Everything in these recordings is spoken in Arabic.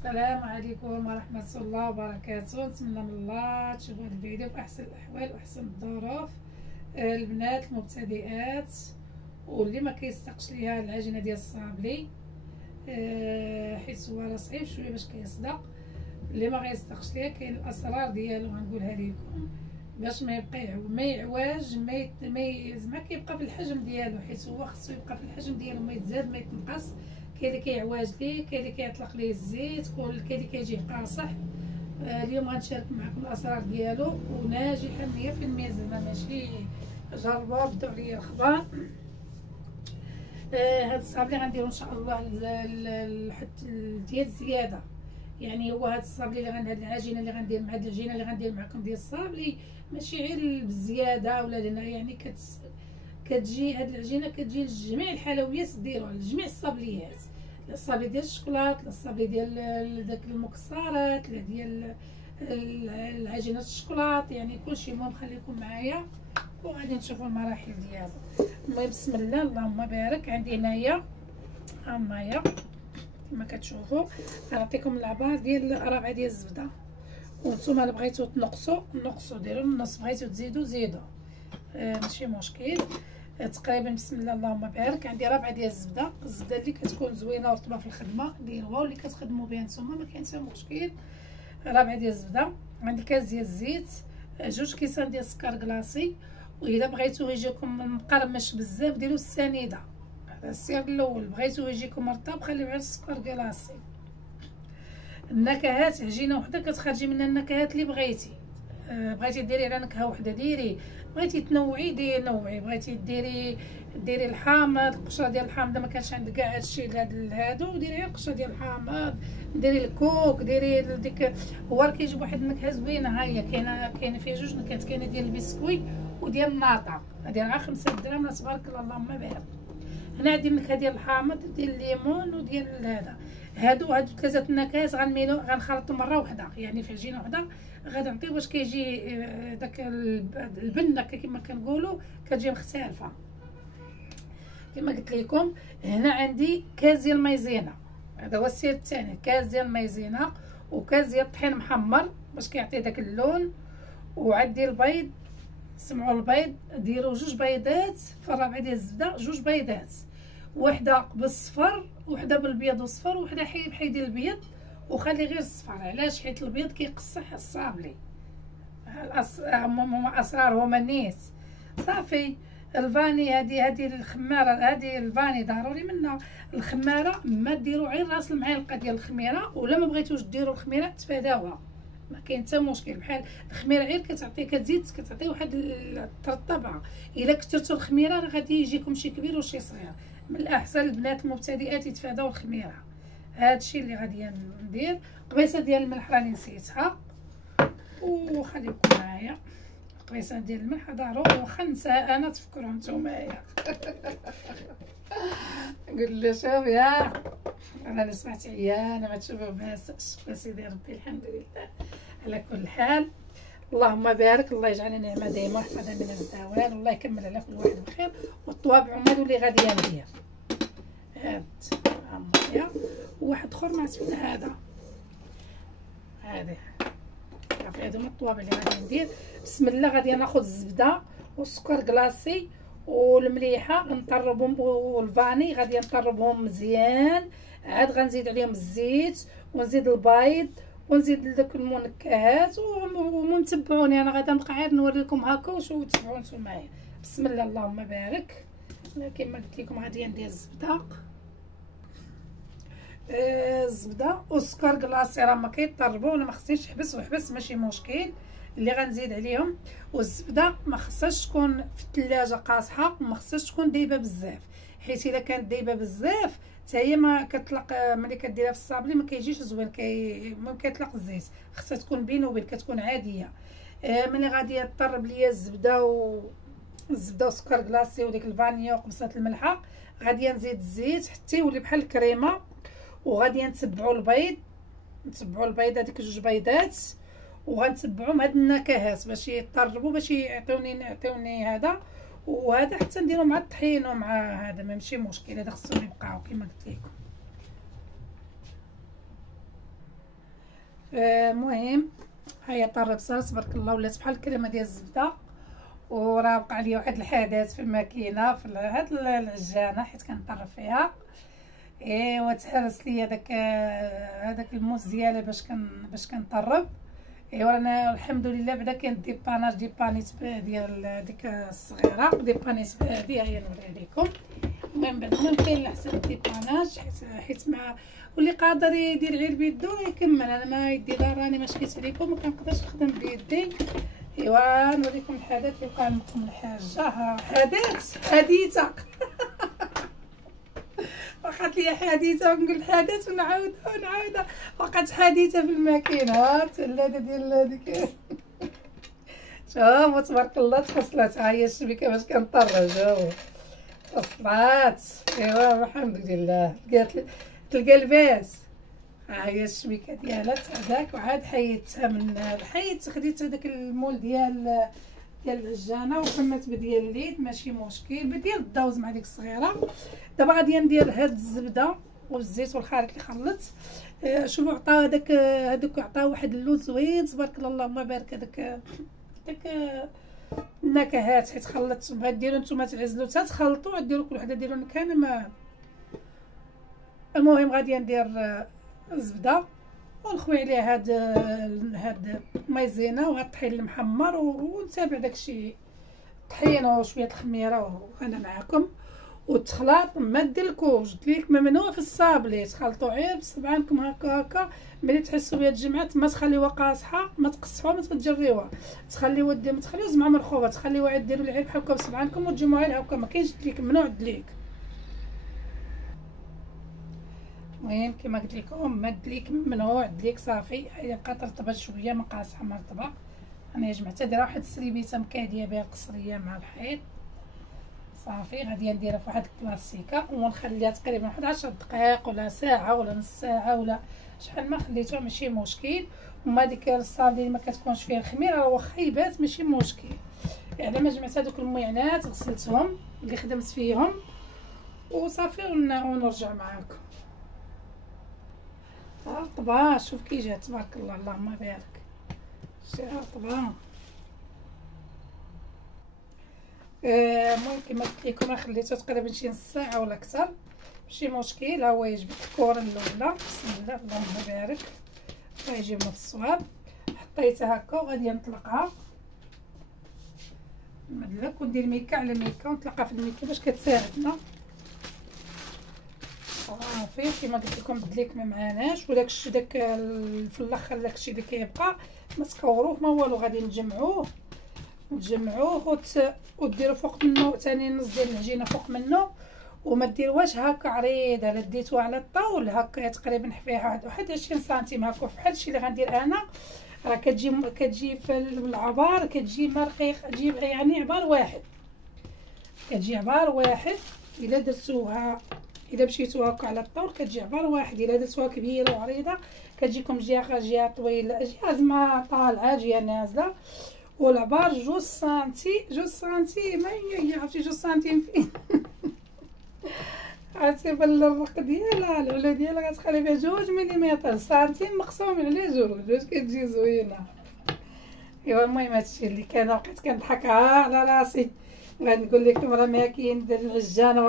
السلام عليكم ورحمة الله وبركاته. نتمنى من الله تشوفوا هذا الفيديو في أحسن الأحوال وأحسن الظروف. البنات المبتدئات واللي ما كيصدقش ليها العجينة ديال الصابلي، حيت هو راه صعيب شويه باش كيصدق. اللي ما غيصدقش ليها كاين الأسرار ديالو غنقولها لكم باش ما يعواج زعما كيبقى في الحجم ديالو، حيت هو خصو يبقى في الحجم ديالو، ما يتزاد ما يتنقص. كاين اللي كيعواج ليه، كاين اللي كيطلق ليه الزيت، كاين اللي كيجي قاصح. اليوم غنشارك معكم الاسرار ديالو وناجحه 100%، زعما ماشي جربوه بدو عليا الخبار. هاد الصابلي غنديرو ان شاء الله ديال الزياده. يعني هو هاد الصابلي اللي هاد العجينه اللي غندير مع هاد العجينه اللي غندير معكم ديال الصابلي ماشي غير بالزياده ولا لنا، يعني كتجي هاد العجينه كتجي لجميع الحلويات، ديروها لجميع الصابليات، الصابلي ديال الشوكولات، الصابلي ديال داك المكسرات، لا ديال العجينه الشوكولات، يعني كلشي. المهم خليكم معايا وغادي نشوفوا المراحل ديالو. المهم بسم الله اللهم بارك. عندي هنايا المايه كما كتشوفوا، غنعطيكم العبار ديال ربعه ديال الزبده، وانتم الا بغيتو تنقصوا ديروا النص، بغيتو تزيدوا زيدوا، ماشي مشكل. تقريبا بسم الله اللهم بارك. عندي ربعه ديال الزبده اللي كتكون زوينه ورطبه في الخدمه ديروها، واللي كتخدموا بها نتوما ما كاين حتى مشكل. ربعه ديال الزبده. عندي كاس ديال الزيت، 2 كيسان ديال السكر كلاصي، واذا بغيتو يجيكم مقرمش بزاف ديروا السنيده، هذا السر الاول. بغيتو يجيكم رطب خليو غير السكر كلاصي. النكهات عجينه وحده كتخرجي منها النكهات اللي بغيتي. بغيتي ديري على نكهه وحده ديري، بغيتي تنوعي ديري نوعي، بغيتي ديري الحامض، القشره ديال الحامض ما كانش عندك كاع هادشي هادو، ديري غير القشره ديال الحامض، ديري الكوك، ديري ديك. هو راه كيجيب واحد النكهه زوينه. ها هي كاينه فيها 2 نكهات، كاينه ديال البسكوي وديال الناطا، هادي راه 5 دراهم تبارك الله اللهم بارك. هنا عندي النكهه ديال الحامض ديال الليمون وديال هذا. هادو 3 النكهات غنخلطهم مره واحده، يعني في عجينه واحده غادي نعطيو باش كيجي داك البنه كما كنقولوا كتجي مختلفه. كما قلت لكم هنا عندي كاس ديال المايزينا، هذا هو السير الثاني، كاس ديال المايزينا وكاس ديال الطحين محمر باش كيعطي داك اللون. وعندي البيض، سمعوا البيض، ديروا 2 بيضات في الربعه ديال الزبده، 2 بيضات، وحده بالصفر وحده بالبيض والصفر، وحده حيدي البيض وخلي غير الصفر. علاش؟ حيت البيض كيقصح الصابلي. هما اسرار، هما نيس. صافي. الفاني هذه الخماره، هذه الفاني ضروري منها. الخماره ما ديروا غير راس المعلقه ديال الخميره، ولا ما بغيتوش ديروا الخميره تفاداوها، ما كاين حتى مشكل. بحال الخميره غير كتعطي واحد الطرطبه. الا كثرتوا الخميره راه غادي يجيكم شي كبير وشي صغير. من الاحسن البنات المبتدئات يتفاداو الخميره. هادشي اللي غادي ندير. قبيصه ديال الملح راني نسيتها، وخليكم معايا. قبيصه ديال الملح ضروري، واخا نساها انا تفكروا نتوما. قول له شوف يا انا سمعت عيانه ما تشوفوا بس سيدي ربي الحمد لله على كل حال. اللهم بارك، الله يجعلنا نعمه دائما ويحفظنا من الزوال، والله يكمل على كل واحد بخير. والطوابع هما اللي غادي ندير هاد الميه. وواحد اخر ما عرفت هذا صافي. هادو هما الطوابع اللي غادي ندير. بسم الله. غادي ناخذ الزبده والسكر كلاصي والمليحه نطربهم، والفاني غادي نطربهم مزيان. عاد غنزيد عليهم الزيت ونزيد البيض ونزيد داك المنكهات ومتبعوني. انا غادي نبقى غير نوريكم هكا وشو تبعوا نتوما معايا. بسم الله اللهم بارك. كما قلت لكم غادي ندير الزبده والسكر كلاصي، راه ما كيطربوا، انا ما خصنيش حبس ماشي مشكل. اللي غنزيد عليهم، والزبده ما خصهاش تكون في الثلاجه قاصحه، وما خصهاش تكون دايبه بزاف، حيت الا كانت دايبه بزاف حتى هي ما كتطلق. ملي كديرها في الصابلي ما كيجيش زوين، المهم كيطلق الزيت. خصها تكون بين وبين، كتكون عاديه. ملي غادي طرب ليا الزبده والسكر كلاصي وديك الفانيا وقبصه الملحه، غادي نزيد الزيت حتى يولي بحال الكريمه. وغادي نتبعوا البيض، هذيك 2 بيضات، وغنتبعهم هاد النكهات باش يطربوا، باش يعطيوني هذا وهذا، حتى نديرو مع الطحين ومع هذا ماشي مشكل. هذا خصهم يبقاو كما قلت لكم. المهم هيا طرب صار تبارك الله، ولات بحال الكريمه ديال الزبده. وراه وقع لي واحد الحدث في الماكينه في هاد العجانه حيت كنطرب فيها. ايوا تهرس لي هذاك الموس ديالها باش كنطرب. ايوا انا الحمد لله بعدا كاين ديبانيت ديال ديك الصغيره، ديبانيت بهادي هي نوريها لكم. المهم بعد ما كاين لحسن ديباناج حيت مع واللي قادر يدير غير بيدو يكمل. انا ما يدي لا راني ما شكيت عليكم، ما كنقدرش نخدم بيدي. ايوا نوريكم الحدث اللي وقع لكم الحاجه. ها حديثه وقعت لي حديثه ونقول حدث ونعاودها وقعت حديثه في الماكينه. الثلاجه ديال هذيك شوفوا تبارك الله تفصلات. ها هي الشبكه باش كنطرب، شوفوا فصلات. ايوا الحمد لله تلقى الباس. ها هي الشبكه ديالها هذاك، وعاد خديت هذاك المول ديال العجانه وكملت بديال اليد ماشي مشكل، بديال الدوز مع ديك الصغيره. دابا غادي ندير هاد الزبده والزيت والخليط اللي خلطت. شوفوا عطاو هذوك عطاو واحد اللون زوين تبارك الله، اللهم بارك. هذاك النكهات حيت خلطت. بغيت ديروا نتوما تعزلوا حتى تخلطوا، ديروا كل وحده ديروا نكهه. ما المهم غادي ندير الزبده ونخوي عليها هاد مايزينا وهاد الطحين المحمر ونتابع داكشي طحين وشويه الخميره وانا معاكم. وتخلط ما ديرلكوش قلت لك ممنوع في الصابلي تخلطوا غير بصبعانكم هكا. ملي تحسوا بها تجمعات ما تخليوها قاصحه، ما تقصحوها، ما تجريوها، تخليوها ما تخليوها زعما مرخوبه، تخليوها عاد ديروا العيب بحال هكا بصبعانكم وتجمعوها غير هكا. ما كاينش دليك ممنوع دليك. المهم كما قلت لكم ما دليك ممنوع دليك صافي. هي بقات رطبه شويه ما قاصحه مرطبه. انا جمعتها دايره واحد السريبيته مكاديه بها القصريه مع الحيط صافي. غادي نديرها في واحد البلاستيكه ونخليها تقريبا واحد 10 دقائق ولا ساعه ولا نص ساعه ولا شحال ما خليتوها ماشي مشكل. وما ديك الصابلي اللي ما كتكونش فيه الخميره راه واخا يبات ماشي مشكل. يعني ما جمعت هذوك المعينات غسلتهم اللي خدمت فيهم وصافي ونرجع معاكم. رطبه شوف كي جات تبارك الله، اللهم بارك. شي رطبه. المهم كما قلت لكم خليته تقريبا شي نص ساعه ولا اكثر ماشي مشكل. ها هو يجبد الكره الاولى بسم الله اللهم بارك. غيجيبنا في الصواب. حطيتها هكا وغادي نطلقها نمدلك وندير ميكه على ميكه ونطلقها في الميكه باش كتساعدنا صافي. كما قلت لكم بدليك ما معاناش وداكشي داك في الاخر داكشي اللي كيبقى ما تكوروه ما والو. غادي نجمعوه وديروا فوق منه ثاني نص ديال العجينه فوق منه. وما ديروهاش هكا عريضه، الا ديتوها على الطاول هكا تقريبا فيها واحد 20 سنتيم هكا بحال الشيء اللي غندير انا. راه كتجي في العبار كتجي مرقيق، تجيب يعني عبار واحد، كتجي عبار واحد. الا درتوها الا مشيتو هكا على الطاول كتجي عبار واحد. الا درتوها كبيره وعريضه كتجيكم جهه طويله، جهه زعما طالعه جهه نازله. والعبار 2 سنتي ما هي عرفتي 2 سنتيم فين عرفتي بالرق ديالها العلا ديالها غتخلي فيها 2 ملم سنتيم مقسوم على 2 كتجي زوينه. ايوا المهم هادشي اللي كان بقيت كنضحك على راسي. غنقول لكم راه ما كاين ديال العجانه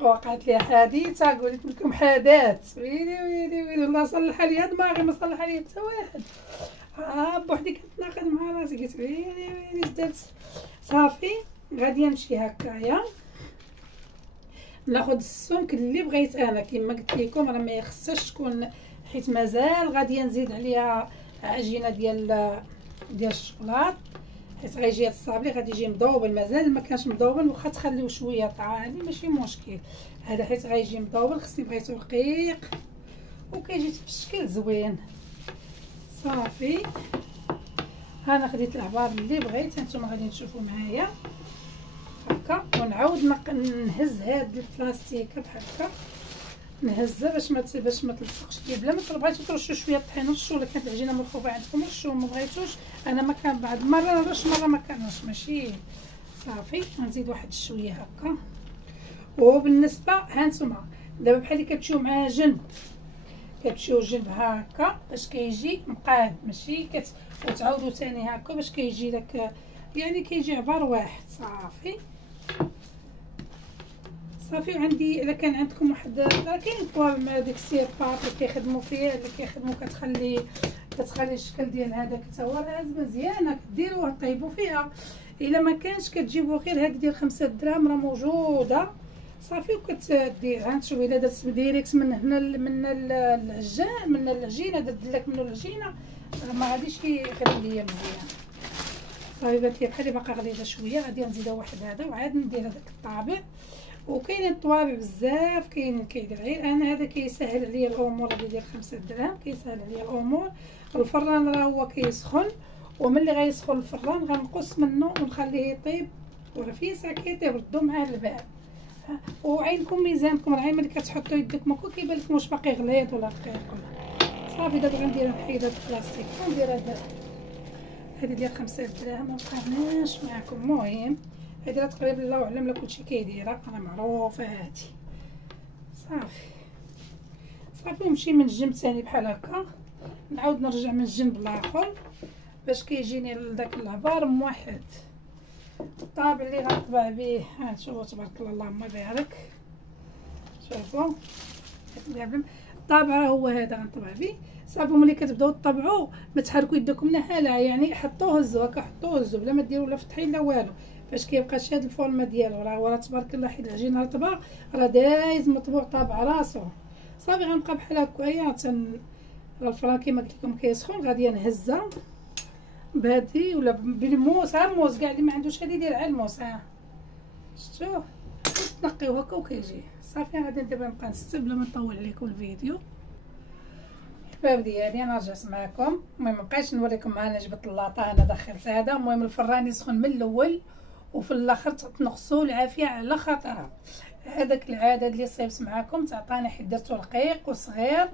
وقعت ليها حادثه. قلت لكم حدث ويلي والله صلح لي دماغي ما صلح لي حتى واحد. بوحدي كنتناقض مع راسي قلت ويلي درت صافي. غادي نمشي هكايا ناخذ السمك اللي بغيت انا كما قلت لكم. راه ما يخصش تكون حيت مازال غادي نزيد عليها عجينه ديال الشوكولات حيت غيجي هاد الصابلي غادي يجي مذوبل. مازال ما كانش مذوبل واخا تخليوه شويه طعالي ماشي مشكل. هذا حيت غيجي مذوبل خصني بغيتو رقيق وكيجي في الشكل زوين صافي. انا خديت العبار اللي بغيت هانتوما غادي تشوفوا معايا هكا. ونعاود نهز هاد البلاستيكه بحال هكا نهزها باش ما تلصقش فيه. بلا ما بغيتو ترشوا شويه طحين رشوا. ولا كانت العجينه مرخوبه عندكم رشوا، ما بغيتوش انا ما كان بعد مره نرش مره ما كانش ماشي صافي. غنزيد واحد شويه هكا. وبالنسبه هانتوما دابا بحال اللي كتمشيو معجن كتمشيو جنبها هكا باش كيجي مقاد، ماشي وتعاودوا ثاني هكا باش كيجي داك، يعني كيجي عبار واحد. صافي صافي. وعندي الا كان عندكم واحد، راه كاين طوال مع ديك السير باب اللي كيخدموا فيها، اللي كيخدموا كتخلي الشكل ديال هذاك حتى هو لازم مزيانه، كديروها طيبوا فيها. الا ما كانش كتجيبوا غير هاد ديال 5 دراهم راه موجوده. صافي وكتديرها نشوفي الا درت ديريكت من هنا من العجان من العجينه، درت لك منو العجينه ما غاديش يخدم ليا مزيان. صافي بانت لي بحال باقا غليظه شويه، غادي نزيدها واحد هذا وعاد ندير هذاك الطابع. وكاينين الطوابع بزاف، كاين كيدير غير انا هذا كيسهل عليا الامور. هذا ديال 5 دراهم كيسهل عليا الامور. الفران راه هو كيسخن، وملي غيسخن الفران غنقص منه ونخليه يطيب، وراه في ساعه كيطيب ردو معاه الباب. وعينكم ميزانكم، راه ملي كتحطوا يدك ماكو كيبان لكم واش باقي غليظ ولا دقيق. صافي دابا غندير نحيد هاد البلاستيك وندير هادي ديال 5 دراهم مبقاناش معكم. المهم هادي راه تقريبا الله اعلم لا كلشي كيديرها، راه معروفه هادي. صافي ونمشي من الجنب ثاني بحال هكا، نعاود نرجع من الجنب الاخر باش كيجيني داك العبار موحد. الطابع اللي غنطبع به ها شوفوا تبارك الله اللهم بارك. شوفوا الطابع راه هو هذا غنطبع به. صافي ملي كتبداو تطبعوا ما تحركوا يدكم لا، يعني حطوه هزوا هكا، حطوه هزوا بلا ما ديروا لا فتحين لا والو، باش كيبقى شاد الفورمه ديالو. راه تبارك الله حيت العجينه رطبه راه دايز مطبوع طابع راسو. صافي غنبقى بحال هكايا راه الفران كيما قلت لكم كيسخن. غادي نهزها بهادي ولا بالموس، موس كاع اللي ما عندوش هادي ديال الموس. شفتوا تنقيو هكا وكيجي صافي. غادي دابا نبقى نستب بلا ما نطول عليكم الفيديو. الحباب ديالي انا رجعت معكم. المهم مبقيتش نوريكم انا جبت اللاطه انا دخلت هذا. المهم الفران يسخن من الاول وفي الاخر تنقصوا العافيه على خاطرها. هذاك العدد اللي صيبت معكم تعطاني حيت درتو رقيق وصغير،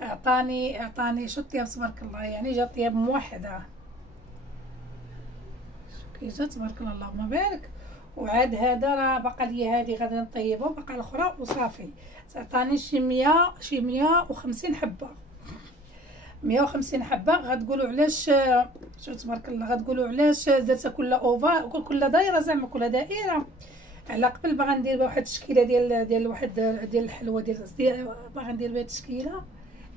عطاني شو طياب تبارك الله، يعني جا طياب موحده كي جا تبارك الله اللهم بارك. وعاد هذا راه باقا لي هذه غادي نطيبها، باقا الاخرى وصافي. تعطاني شي 150 حبه. 150 حبه. غتقولوا علاش شوف تبارك الله، غتقولوا علاش درتها كل اوفا كل دايره زعما كل دائره. على قبل باغا ندير بها واحد التشكيله ديال واحد ديال الحلوه ديال باغا ندير بها تشكيله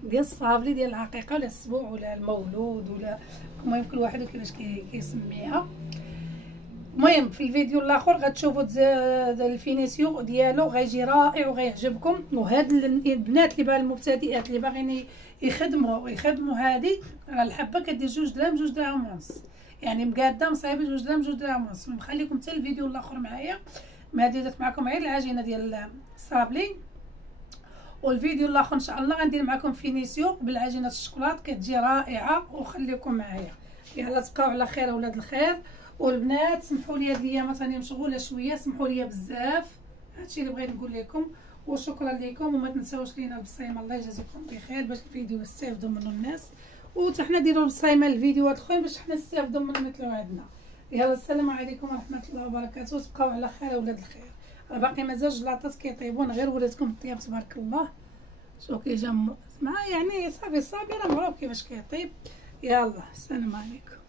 ديال الصابلي ديال العقيقه ولا السبوع ولا المولود ولا المهم كل واحد كيفاش كيسميها. المهم في الفيديو الاخر غتشوفوا الفينيسيون ديالو غيجي رائع وغيعجبكم. وهاد البنات اللي باغي المبتدئات اللي باغيين يخدموا هذه راه الحبه كدير 2 دراهم 2 دراهم ونص، يعني مقاده مصايبه 2 دراهم 2 دراهم ونص. نخليكم حتى الفيديو الاخر معايا. ما هادي درت معكم غير العجينه ديال الصابلي، والفيديو الاخر ان شاء الله غندير معكم فينيسيون بالعجينه الشوكولات كتجي رائعه. وخليكم معايا. يلا تبقاو على خير اولاد الخير. والبنات سمحوا لي هاد الايامات راني مشغوله شويه، سمحوا لي بزاف. هادشي اللي بغيت نقول لكم وشكرا لكم. وما تنساوش لينا بالصيام، الله يجازيكم بخير باش الفيديو يستافدوا منه الناس، وحتى حنا نديروا بالصيام الفيديوهات الاخرين باش حنا نستافدوا منهم مثل عندنا. يلا السلام عليكم ورحمه الله وبركاته. تبقاو على خير اولاد الخير. راه باقي مازال جلاطات كيطيبون، غير وريتكم الطياب تبارك الله. شوف كيجا مع يعني صافي راه معروف كيفاش كيطيب. يلا السلام عليكم.